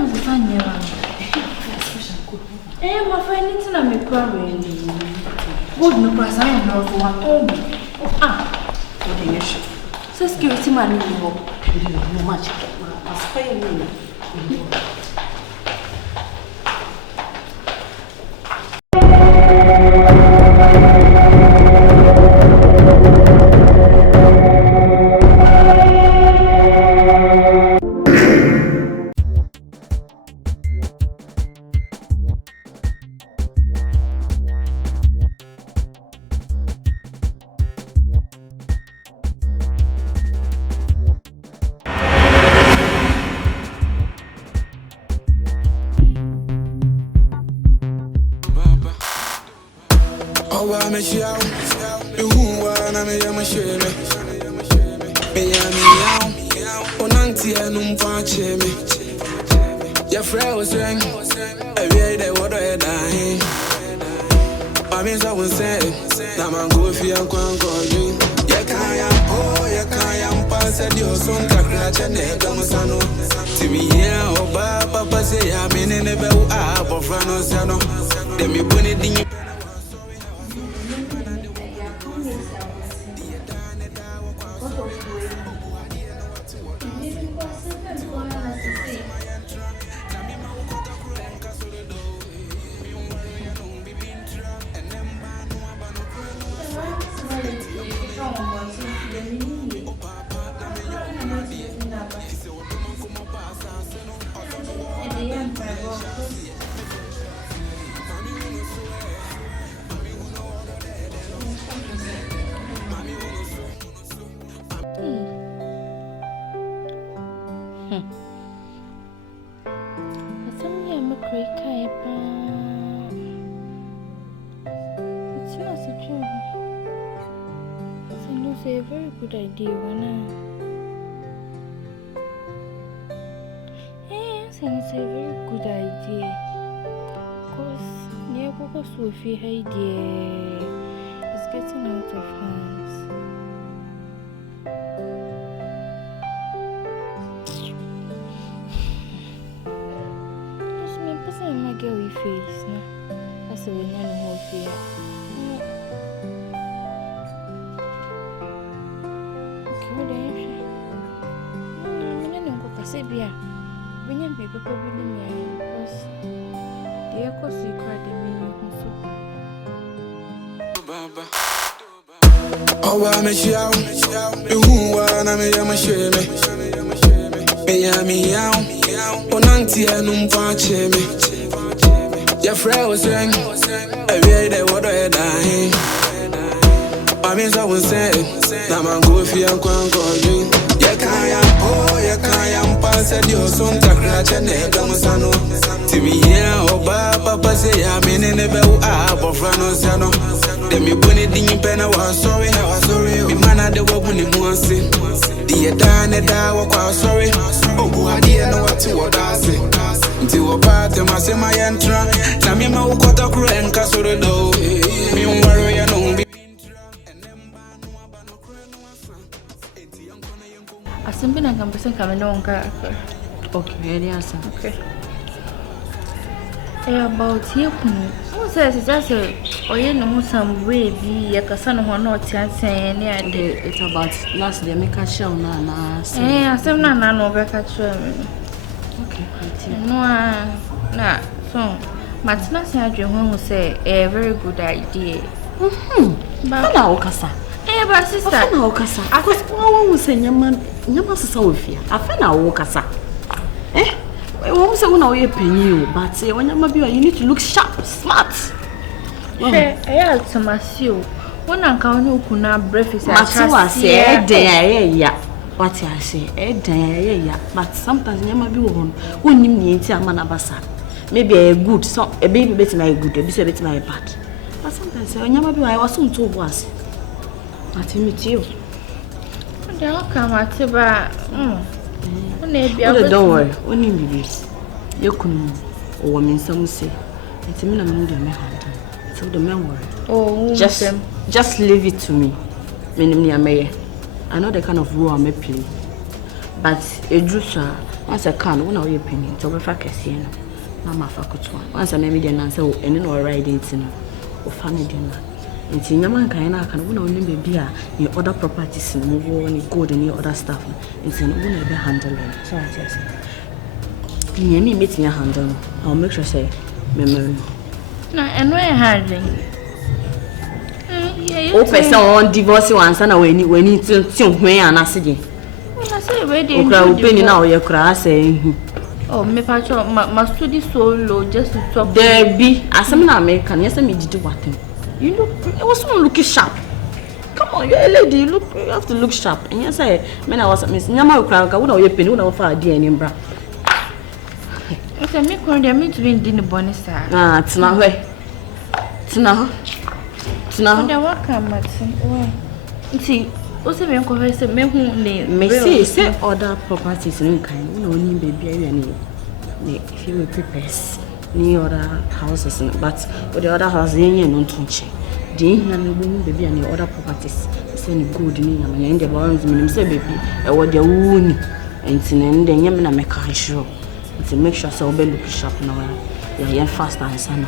I'm fine. My friend, it's not me crying. Good, no, because I am not one. What do you say? So, security man, you know, no much. I spy me. Good idea, yes, and it's a very good idea. Because near Coco Sophie idea is getting out of hands. Just me person my girl we face, no. That's a winner who fear. Sebia, when you people probably me because the akosuagynel the meaning so. Oh, I'm a shout. You want to make a machine. Me, on auntie and watch me. Your friend was saying, I read the water and I. I mean, I was saying, now I'm going for your concord. Said your son to crash and Gamusano. Timmy, Papa say, I'm in the bell of Franosano. Then me put it in your pen. I was sorry. Me man at the woman in one sin. Dear Dana, I was sorry. Oh, I didn't know what to what I say. Until a part of my semi entrance. Namima got a crew and castle the door. Me worry, I know. Something I can present coming on. Okay, yes, okay. About you, who says it's just a or you know some way be a casano or not saying it's about last day make a show Nana. Some Nana catch okay, no, so Matina Sadrian will say a very good idea. But now, Cassa. But sister, no, Cassa. I was one say your man, Sophia. I found out Cassa. I won't say when I pay you, but say when you need to look sharp, smart. I had some assume. One uncle who could not breakfast. I say, what I say, but sometimes you might be one who need to manabasa. Maybe a good, so a baby better my good, a bit my bad. But sometimes when you might be, I was soon to was. But you meet you. Don't come at about. Don't worry, when you be you couldn't or women some say it's a minimum to me. So the men worry. Oh, just leave it to me. I know the kind of role I may play. but a juicer, once a can, one of your opinions, over Facasiano, Mamma Facutua. Once I made an answer, and then or riding or family dinner. And see, Yaman can only be beer, your other properties and move on, gold and your other stuff. And say, no one ever handle them. So I just say, me meeting your handle, I'll make sure say, memory. No, and where hardly. Oh, person on divorce once and when you tell me and I said, I say, ready, now your class saying, oh, me patch up my study so low just to talk. There be as I'm not American, yes, I mean, did what him. You look, it was someone looking sharp. Come on, you're a lady, you have to look sharp. And yes, I mean, I was Miss Yama Crank, I would have been one of our dear in bra. It's a make one, they're meant to be in dinner bonus. Ah, it's not way. It's not. They're welcome, Matson. See, what's a man called her? Say, me say other properties in kind, no need baby, and if you will prepare. Near other houses, but for the other house, they ain't no touching. They ain't baby and the other properties. Send good name and the bonds, say baby, and what they're wound. And then the Yemen make a sure to make sure so be look sharp now. You're fast and son.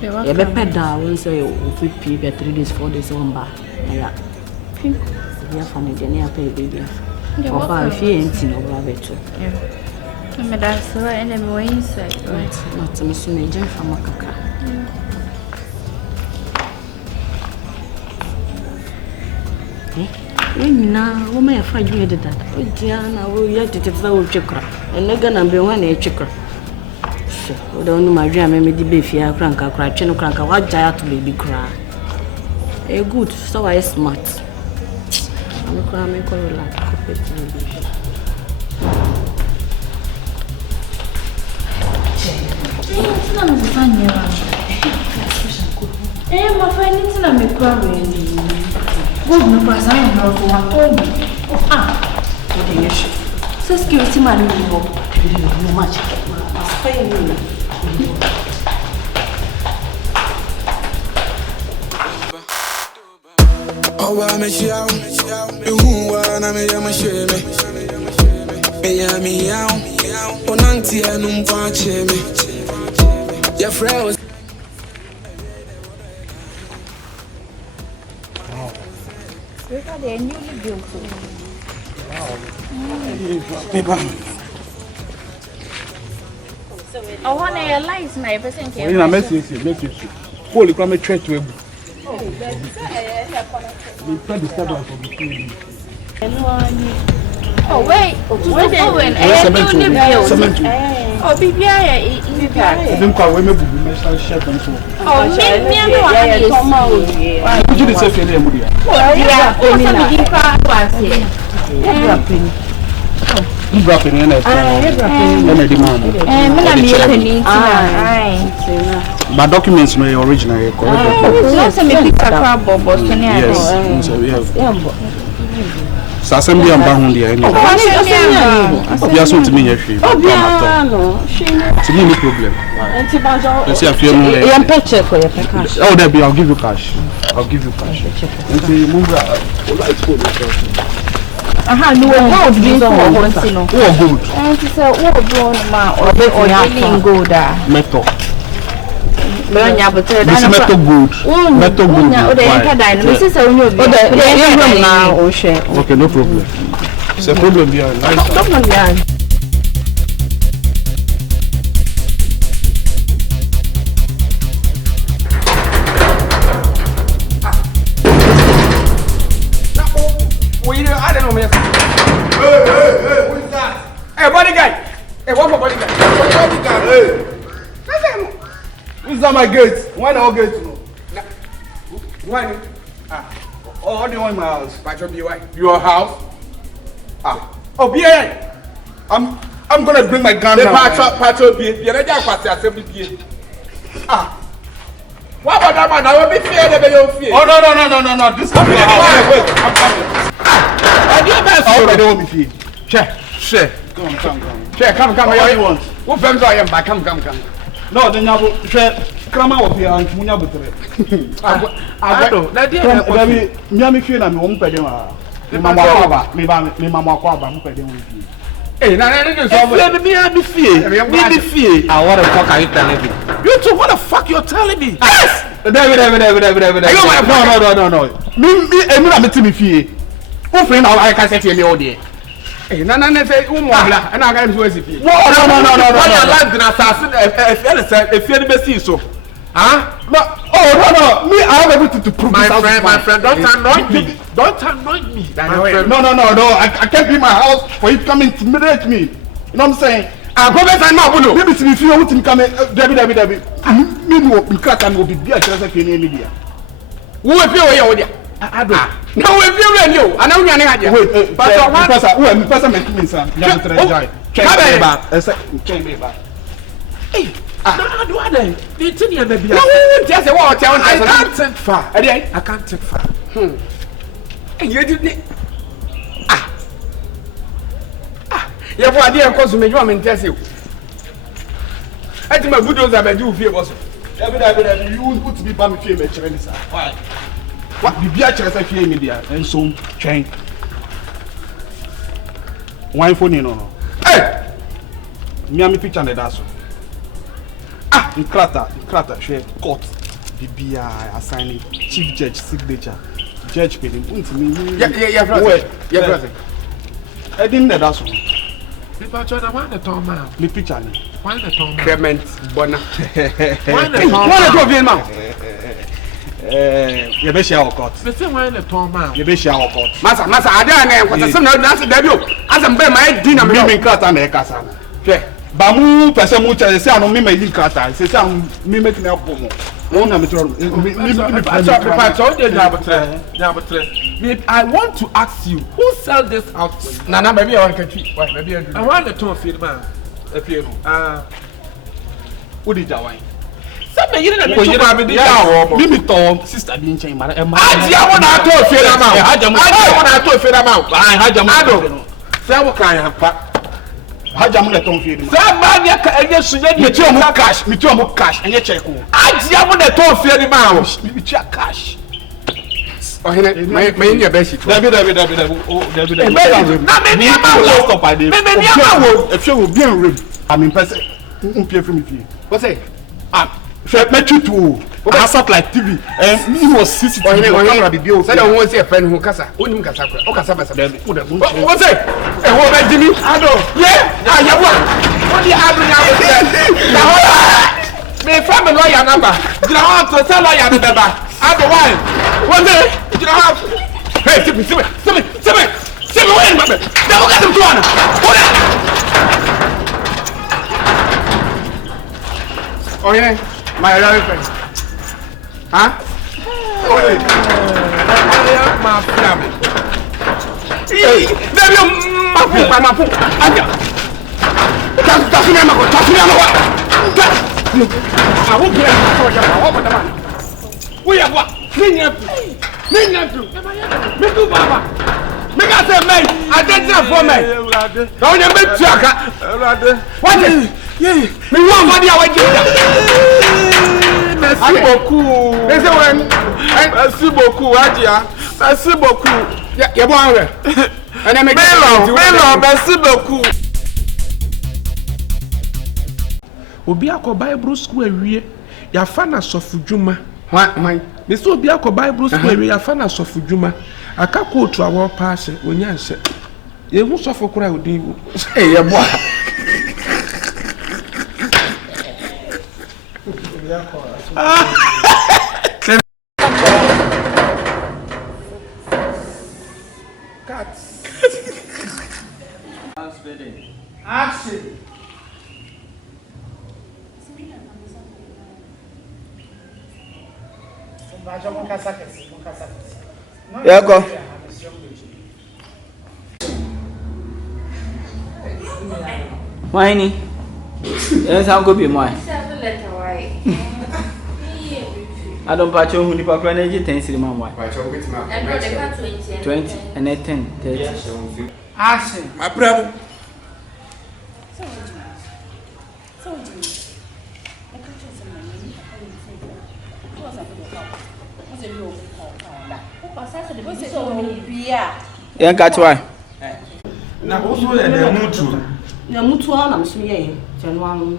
You be pedal, won't say, we pay 3 days, 4 days, one bar. Yeah, funny, then you pay baby. Or buy if you ain't no rabbit too. That's why I'm inside. Right, not to miss me, Jim from Makaka. Now, what may I find you did that? Oh, Diana, will you get it for chicker? And they're gonna be one a chicker. So, we don't know Mariam, maybe the beefy, a crank, a crack, chin, crank, a white giant to baby cry. A good, so I smart. I'm a cram, call like my friend, it's not me crying. Good, no, because I am not one. What do you say? So, security man, you know much. Must pay me. Oh, I'm a show. You want to make a shame. Me out. On auntie and watching me. Your friend. They're newly built. I want to realize my percent. You know, make it. Holy, come and try to. Oh, wait. Oh, baby, I don't call women to be mentioned chef and so. Oh, me, I Could you say failure? yeah, my documents may originally correct. So assembly and Bahundi, I know. Yes, to me, no problem. Let's see a few more. Oh, there be, I'll give you cash. And see, move no gold being for good. And she said, what blown gold. Metal. But this metal good. Metal good. Okay, no problem. It's a problem here. Nice. I don't know, man. Hey, who is that? Hey, bodyguard. Hey, what for bodyguard? Hey. Who's that my gate? Why not gate? Why? Oh, what do you want in my house? Your house? Oh, BA. I'm gonna bring my gun now. Patrol BA. What about that man? I will be fair. Oh, no. This is wait. I'm coming. I don't want to be Share. Come. Share, come. What do you want? What friends I am back? Come. No, then I will share. Come out here and Munya Butre. I don't. Miami feel I'm home. mama kwaba mo pede won fie. Hey, na do so. Me fie. Ah, what the fuck are you telling me? You two, what the fuck you're telling me? Yes. David. No. Me na me fie. Who friend now I can say to me all day. Hey, na say who mo bla, and I ga me so fie. No. Why your life na assassin if you be see so. Huh? No. Oh, no. Me, I have everything to prove. My friend, don't annoy me. Don't annoy me. No. I can't be my house for you to come intimidate me. You know what I'm saying? I go back and now, maybe if you want to come, Debbie. Me no, we can't go be there. Just like any media. Who will be over here? Addo. No, we feel real you. I know you are not here. Wait, but person make me sir. You have to enjoy. Change me back. Hey. No, do I? They tell you maybe. No, just a word. I can't take far. I can't take far. And you didn't. You have idea of course, you am tell you. I think my good ones are do fear also. Every you won't put to be bam fear me sir. Why? What the beer chance I fear media and so train. Why phone no? Hey! Me am picture and that's so. Incrata, share court. BBI assigning chief judge signature. Judge pay him. Yeah, brother. I didn't know that's one. People try to want the Tom man. Me picture ni. Why the Tom man? Clement Bona. Why the Tom man? Why the Tom man? You be share court. The same why the Tom man. You be share court. Masa, I don't know. What some that's debut. As I'm be my dinner me incrata na ekasa na. Okay. Bamu pese mu che se anu me me krata se se anu me make na bomo won na me tro I want to ask you who sell this house for you? Nana baby I want to catch why baby I want the ton feed man afie who did that wine say me yire na me to ba me di yawo me to sister bi nchen mara e ma Hajia won na to feed am Hajia won na to feed am Hajia Addo say wo kan ya pa Hajia mo le ton feed ma say man ya ka enye sunye ni me to mo cash enye check o Hajia mo le ton feed ma o me check cash Ohemaa me in your best David oh David na me ni ama wo stop I dey me ni ama wo if you bien ready I mean person pay for me fee what say met you to asset like TV and he was CCTV camera be built say won say friend who kasa onim kasa o kasa basa what say e wo be Jimmy Addo yeah yeboah what the Addo now me from lawyer number you want to sell lawyer number Addo why what say you have hey see me wait my man they will get them to one oh yeah my friend huh oh my family baby my fool aja that's me ma wa I won't be for you what the man we have what me do baba me ka say me identify for me don't you make chaka what is me want money I want merci beaucoup merci beaucoup Hajia merci beaucoup ya bon anwe and I make merci beaucoup obi akọ Bible school awie ya fa na sofudwuma man me so obi akọ Bible school awie ya fa na sofudwuma aka kotu awo paase onyanse ye hu sofo kura odin ya bo Action. Yeah, go. Whiny. Yes, I'll go be mine. I don't patch on the proper energy 10 cinema. 20 and 10 30. Action. My brother. Yan catch why? Na also the mutu. Na mutu na me so ye. Janu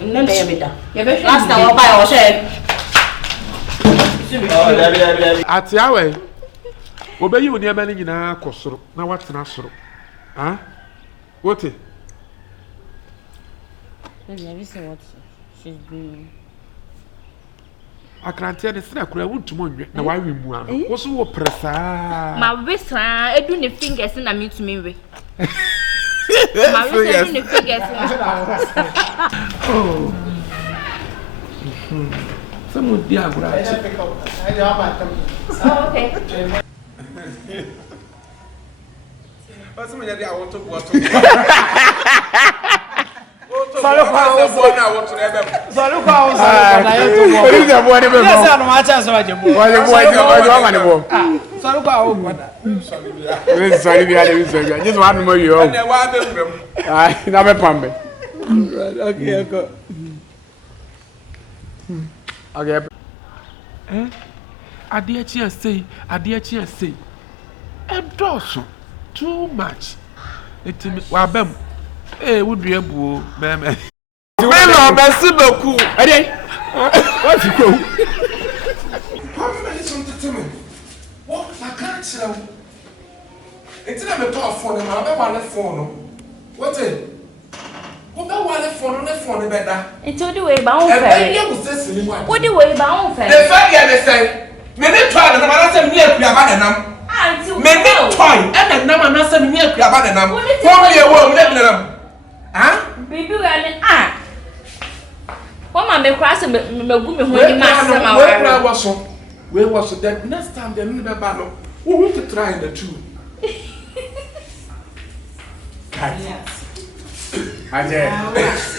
nne na ye beda. Ye be Last time we buy o share. Ati awe. Obeyi woni ema ni nyina kosoro na watena soro. Ah? What? Have you seen what she's doing? Akrante ne sira kura wuntumo nwe na wa wimu ano. Wo so wo presa. Ma wesa edu ne fingers na me to me we. Ma wesa edu ne fingers. Oh. Some di agura. Oh, okay. What's my idea? I want to go to. Sorry, I want to never. Sorry, say. Addo too much. It wabem. Eh, would be a boo, meme. Merci beaucoup. Allez, what's it go? What? I can't tell. It's not a talk phone, and I want a phone. What's it? What I want a phone on the phone better. It's all the way bound. What the way bound? The fact you say, maybe try to have some near Piabanam. Maybe toy, and then number not some near Piabanam. What you will let them. Huh? Baby, ah. What my me cross me go me when you master my where was that next time they never battle? Who want to try the two? Yes.